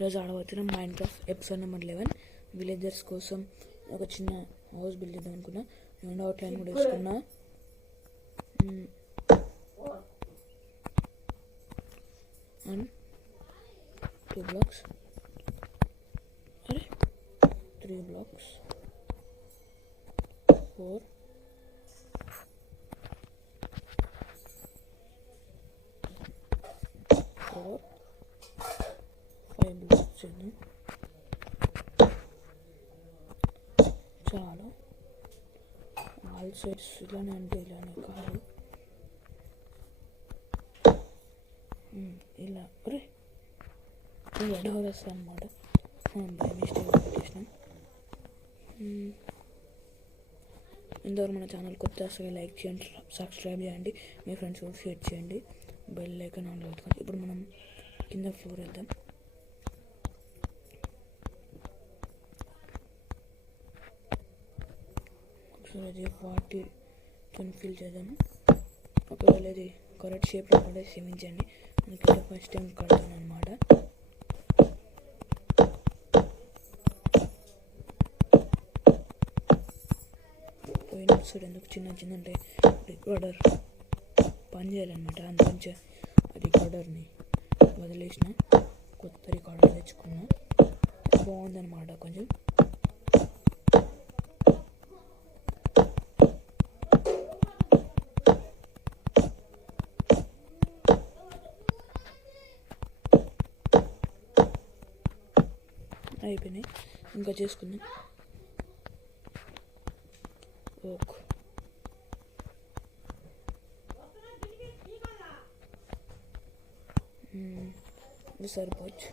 ఈరోజు ఆడబోతున్నాం Minecraft episode number 11. విలేజర్స్ కోసం ఒక చిన్న హౌస్ బిల్డ్ చేద్దాం అనుకున్నా. అండ్ అవుట్లైన్ కూడా వేసుకున్నా. 2 blocks, 3 blocks, 4, 5 blocks చేద్దాం. చాలా ఆల్ సైడ్స్ ఇలానే అంటే ఇలానే కాదు, ఇలా డోర్ వస్తాయి అన్నమాట. బై మిస్టేక్ పెట్టేసినాం. ఇంతవరకు మన ఛానల్ కొత్త వస్తే లైక్ చేయండి, సబ్స్క్రైబ్ చేయండి, మీ ఫ్రెండ్స్ కూడా షేర్ చేయండి, బెల్ ఐకాన్ ఆన్లో పెట్టుకోండి. ఇప్పుడు మనం కింద ఫ్లోర్ వేద్దాం. ఒకసారి అది 40 ఫిల్ చేద్దాము. ఒకవేళ ఇది కరెక్ట్ షేప్లో కూడా క్షమించండి, మనకి ఫస్ట్ టైం కడతాను అనమాట. పోయిన సైడ్ ఎందుకు చిన్న అంటే రికార్డర్ పని చేయాలన్నమాట. అందుకొంచెం రికార్డర్ని వదిలేసిన, కొత్త రికార్డర్ తెచ్చుకున్నా. బాగుందన్నమాట. కొంచెం అయిపోయినాయి, ఇంకా చేసుకుందాం. ఓక్ ఇది సరిపోవచ్చు.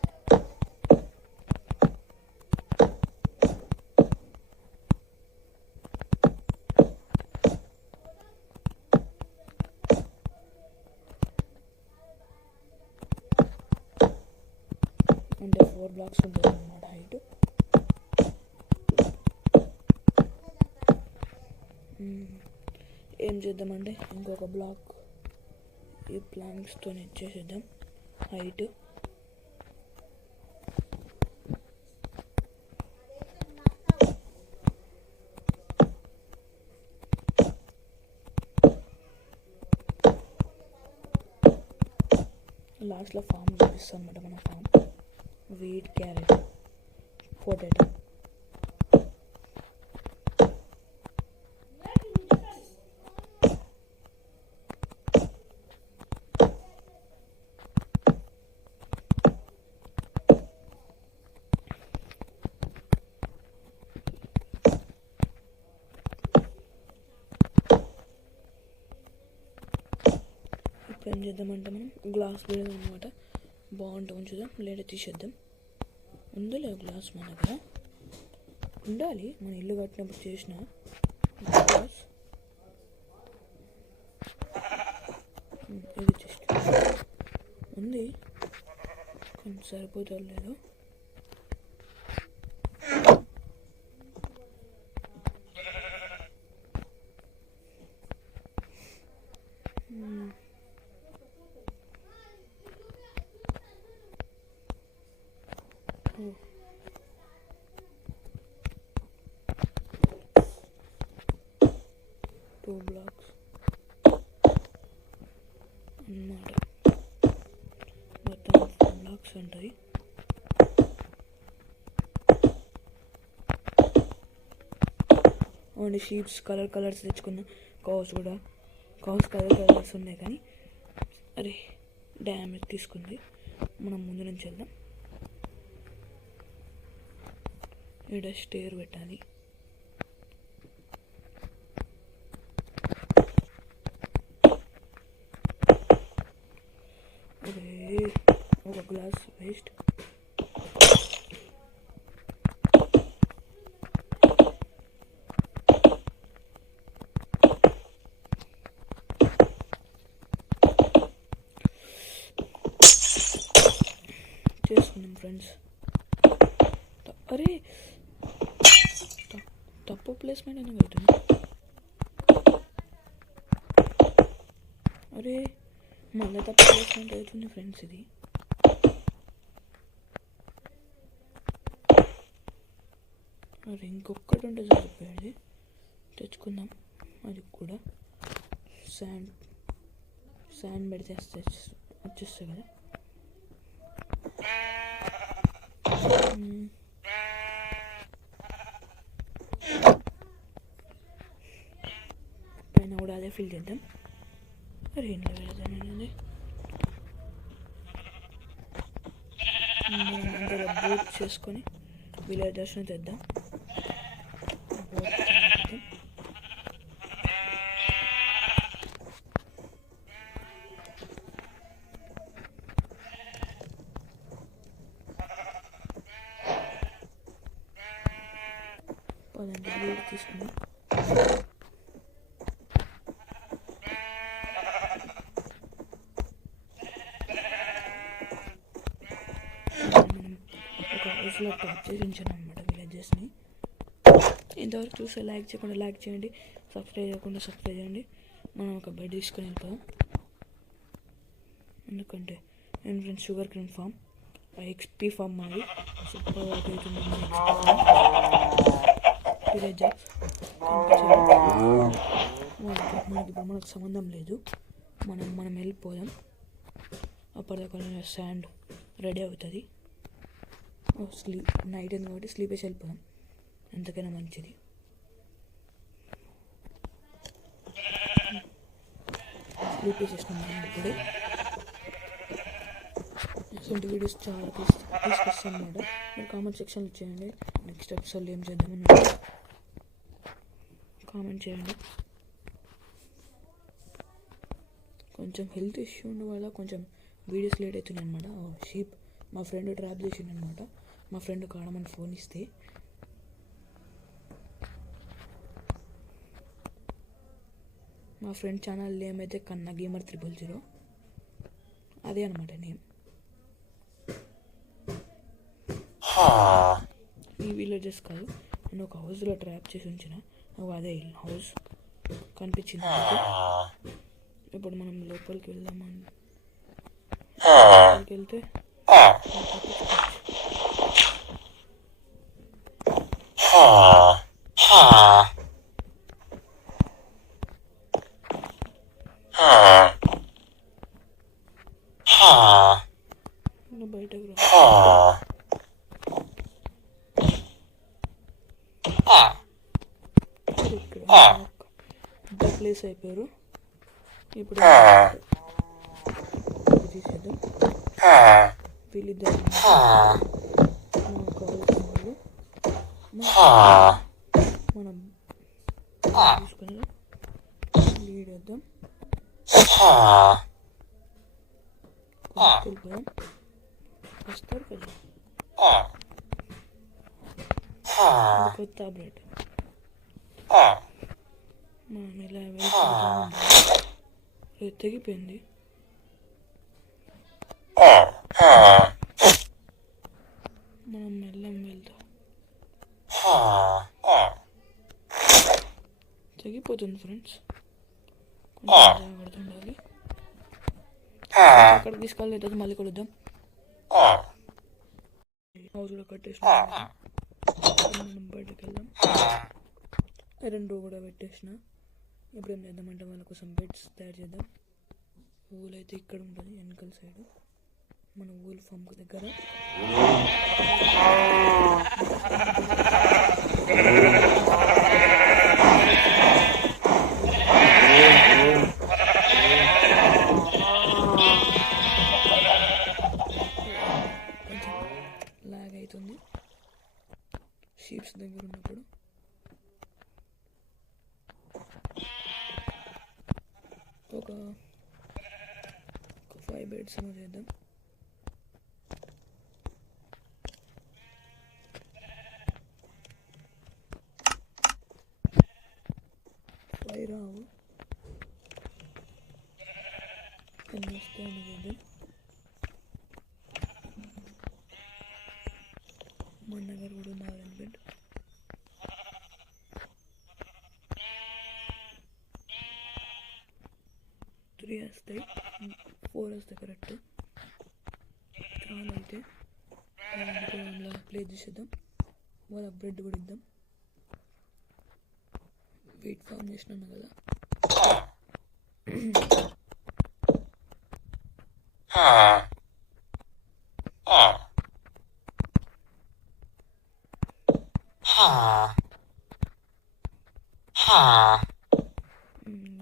అంటే 4 blocks ఉంటుంది అన్నమాట హైట్. ఏం చేద్దామంటే ఇంకొక బ్లాక్ ఈ ప్లాంక్స్తో ఇచ్చేసేద్దాం హైట్. లాస్ట్లో ఫామ్ చూపిస్తాం అన్నమాట. మన ఫామ్ వీట్, క్యారెట్, పొటాటో. ఏం చేద్దామంటే మనం గ్లాస్ లేదు అనమాట. బాగుంటుంది, ఉంచుదాం లేదా తీసేద్దాం. ఉందో లేదు గ్లాస్ మన దగ్గర ఉండాలి. మన ఇల్లు కట్టినప్పుడు చేసిన గ్లాస్ ఇది జస్ట్ ఉంది, కొంచెం సరిపోతుంది లేదు. టూ బ్లాక్స్ అన్నమాట. మొత్తం 4 blocks ఉంటాయి. ఓన్లీ షీప్స్ కలర్స్ తెచ్చుకున్న. కౌస్ కలర్స్ ఉన్నాయి, కానీ డ్యామేజ్ తీసుకుంది. మనం ముందు నుంచి వెళ్దాం. ఇక్కడ స్టేర్ పెట్టాలి. ఒక గ్లాస్ వేస్ట్. చేసుకున్నాం ఫ్రెండ్స్. తప్పు ప్లేస్మెంట్ అని పెట్టండి. మళ్ళీ తప్పు ప్లేస్మెంట్ అవుతుంది ఫ్రెండ్స్. ఇది మరి ఇంకొకటి ఉంటే సరిపోయేది, తెచ్చుకుందాం. అది కూడా శాండ్ పెడితే వచ్చేస్తాయి కదా. పైన కూడా అదే ఫిల్ చేద్దాం. రెయిన్లో వెళదాం అనేది అందరూ బోట్ చేసుకొని విలేజర్స్ని తెద్దాం. బోట్ తెద్దాం. పదండి బోట్ తీసుకుందాం. హౌస్లో టాప్ చేసి ఉంచాను అనమాట విలేజెస్ని. ఇంతవరకు చూస్తే లైక్ చేయకుండా లైక్ చేయండి, సబ్స్క్రైబ్ చేయకుండా సబ్స్క్రైబ్ చేయండి. మనం ఒక బెడ్ తీసుకొని వెళ్ళిపోదాం. ఎందుకంటే నేను ఫ్రెండ్స్ షుగర్ కేన్ ఫామ్, ఎక్స్పీ ఫామ్ మాది సూపర్ అవుతుంది. విలేజర్స్ మనకు సంబంధం లేదు, మనం వెళ్ళిపోదాం. అప్పటిదాకా శాండ్ రెడీ అవుతుంది. నైట్ అయింది కాబట్టి స్లీప్ వేసి వెళ్ళిపోదాం, ఎంతకైనా మంచిది. స్లీప్ వేసేసినాం మనం ఇప్పుడు. ఇటువంటి వీడియోస్ చాలా తీసుకొస్తాను అన్నమాట. మీరు కామెంట్ సెక్షన్లో చేయండి, నెక్స్ట్ ఎపిసోడ్లో ఏం చేద్దామని కామెంట్ చేయండి. కొంచెం హెల్త్ ఇష్యూ ఉండడం వల్ల కొంచెం వీడియోస్ లేట్ అవుతున్నాయి అనమాట. షీప్ మా ఫ్రెండ్ ట్రాప్ చేసిండు అనమాట. మా ఫ్రెండ్ కాడమని ఫోన్ ఇస్తే మా ఫ్రెండ్ ఛానల్ నేమ్ అయితే కన్నా గేమర్ 000, అదే అనమాట నేమ్. ఈ విలేజెస్ కాదు, నేను ఒక హౌస్లో ట్రాప్ చేసి ఉంచిన, అదే హౌస్ కనిపించింది. ఇప్పుడు మనం లోపలికి వెళ్దామని వెళ్తే బయటకు ఇక్కడ ప్లేస్ అయిపోయారు. ఇప్పుడు తీసేద్దాం. వీళ్ళిద్దరు మనం తీసుకొని లీడ్ వేద్దాం. వెళ్ళిపోదాం. వస్తారు కదా కొత్త అప్డేట్. మనం ఇలా వెళ్తాం. తెగిపోయింది. మనం మెల్లం వెళ్తాం. తెగిపోతుంది ఫ్రెండ్స్, కొంచెం జాగ్రత్త ఉండాలి. అక్కడికి తీసుకెళ్ళి మళ్ళీ కొడుద్దాం. హౌస్లో కట్టేసిన మనం బయటకు వెళ్దాం. ఐరన్ డోర్ కూడా పెట్టేసిన. ఇప్పుడు ఏం చేద్దామంటే వాళ్ళ కోసం బెడ్స్ తయారు చేద్దాం. ఊల్ అయితే ఇక్కడ ఉంటుంది వెనకల సైడ్, మన ఊల్ ఫామ్కి దగ్గర. కొంచెం లాగ్ అవుతుంది షీప్స్ దగ్గర ఉన్నప్పుడు. ఒక 5 బెడ్స్ చేద్దాం. రావు ఎన్ని వస్తాయని చేద్దాం. మన దగ్గర కూడా ఉంది ఆరెంజ్ బెడ్. త్రీ వస్తాయి, 4 వస్తాయి కరెక్ట్. చాలా అయితే ప్లేస్ చేసేద్దాం. వాళ్ళకి బ్రెడ్ కూడా ఇద్దాం. ఫీట్ ఫామ్ చేసినాను కదా.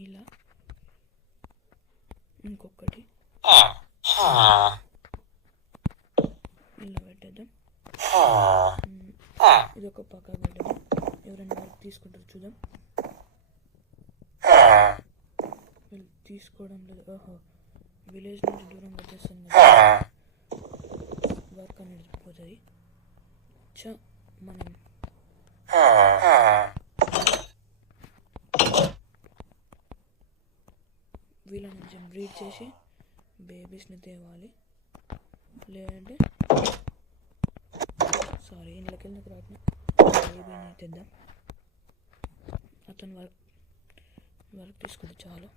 ఇలా ఇంకొకటి ఇలా పెట్టేద్దాం. ఇది ఒక పక్క పెట్టేద్దాం. ఎవరైనా వర్క్ తీసుకుంటారు చూద్దాం. వీళ్ళు తీసుకోవడం లేదు. ఓహో, విలేజ్ నుంచి దూరంగా వచ్చేస్తుంది కదా, వర్క్ అనేది పోతుంది. మనం వీళ్ళని కొంచెం బ్రీడ్ చేసి బేబీస్ని తేవాలి. లేదంటే సారీ, ఇంట్లోకి వెళ్ళిన రాట్న బేబీని తెద్దాం. అతను వర్క్ తీసుకుంటే చాలు.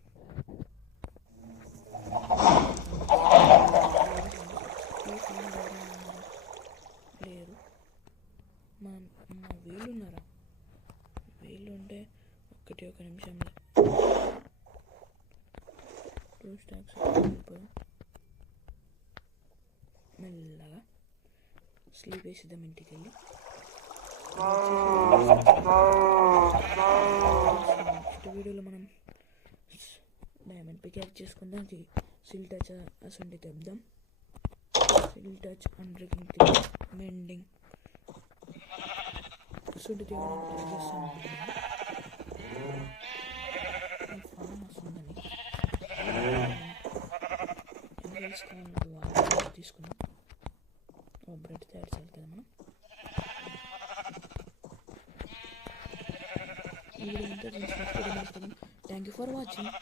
లేరు. మా వీళ్ళు ఉన్నారా? వీళ్ళు ఉంటే ఒక నిమిషంలో 2 స్టాక్స్ మెల్లగా స్లీప్ వేసిద్దాం ఇంటికి వెళ్ళి. నెక్స్ట్ వీడియోలో మనం డైమండ్ పికాక్ చేసుకుందాం. సిల్ టచ్ అసండి తెద్దాం. సిల్ టచ్, అన్బ్రేకింగ్, మెండింగ్ అసండి చేస్తాను. ఫామ్ వస్తుందని వాళ్ళు తీసుకున్నాం. బ్రెడ్ తయారు చేయాలి కదా మనం. ఈ వీడియో అంతా థ్యాంక్ యూ ఫర్ వాచింగ్.